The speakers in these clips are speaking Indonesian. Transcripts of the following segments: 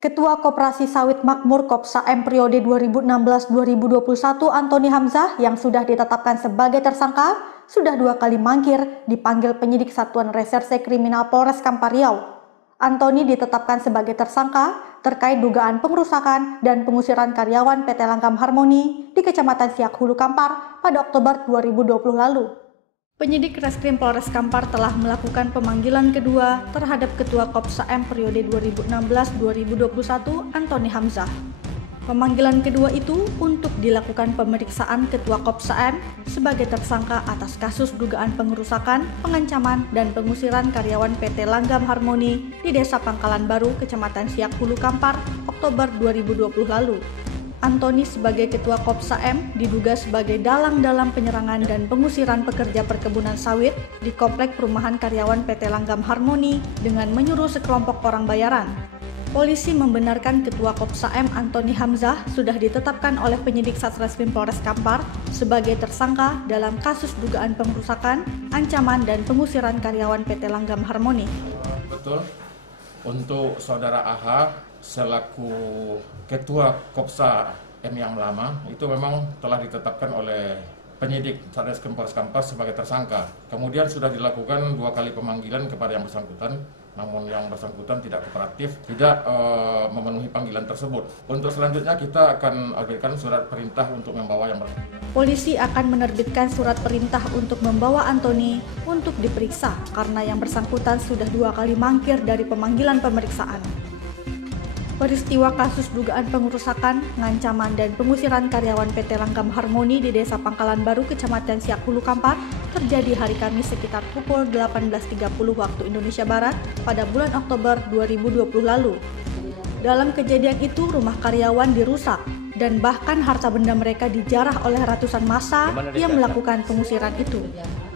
Ketua Koperasi Sawit Makmur Kopsa M periode 2016-2021 Antoni Hamzah yang sudah ditetapkan sebagai tersangka sudah 2 kali mangkir dipanggil penyidik Satuan Reserse Kriminal Polres Kampar Riau. Antoni ditetapkan sebagai tersangka terkait dugaan pengerusakan dan pengusiran karyawan PT Langgam Harmoni di Kecamatan Siak Hulu Kampar pada Oktober 2020 lalu. Penyidik Reskrim Polres Kampar telah melakukan pemanggilan kedua terhadap Ketua Kopsa M periode 2016-2021 Antoni Hamzah. Pemanggilan kedua itu untuk dilakukan pemeriksaan Ketua Kopsa M sebagai tersangka atas kasus dugaan pengerusakan, pengancaman, dan pengusiran karyawan PT Langgam Harmoni di Desa Pangkalan Baru, Kecamatan Siak Hulu Kampar, Oktober 2020 lalu. Antoni sebagai Ketua Kopsa M diduga sebagai dalang dalam penyerangan dan pengusiran pekerja perkebunan sawit di komplek perumahan karyawan PT Langgam Harmoni dengan menyuruh sekelompok orang bayaran. Polisi membenarkan Ketua Kopsa M Antoni Hamzah sudah ditetapkan oleh penyidik Satreskrim Polres Kampar sebagai tersangka dalam kasus dugaan pengerusakan, ancaman, dan pengusiran karyawan PT Langgam Harmoni. Betul, untuk Saudara AH selaku Ketua Kopsa M yang lama itu memang telah ditetapkan oleh penyidik Satreskrim Polres Kampar sebagai tersangka. Kemudian sudah dilakukan 2 kali pemanggilan kepada yang bersangkutan, namun yang bersangkutan tidak kooperatif, tidak memenuhi panggilan tersebut. Untuk selanjutnya kita akan berikan surat perintah untuk membawa yang bersangkutan. Polisi akan menerbitkan surat perintah untuk membawa Antoni untuk diperiksa karena yang bersangkutan sudah 2 kali mangkir dari pemanggilan pemeriksaan. Peristiwa kasus dugaan pengerusakan, pengancaman, dan pengusiran karyawan PT Langgam Harmoni di Desa Pangkalan Baru, Kecamatan Siak Hulu Kampar terjadi hari Kamis sekitar pukul 18.30 waktu Indonesia Barat pada bulan Oktober 2020 lalu. Dalam kejadian itu, rumah karyawan dirusak dan bahkan harta benda mereka dijarah oleh ratusan massa yang melakukan pengusiran itu.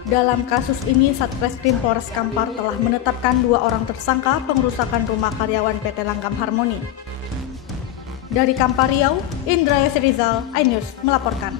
Dalam kasus ini, Satreskrim Polres Kampar telah menetapkan 2 orang tersangka pengerusakan rumah karyawan PT Langgam Harmoni. Dari Kampar Riau, Indra Yosrizal, iNews melaporkan.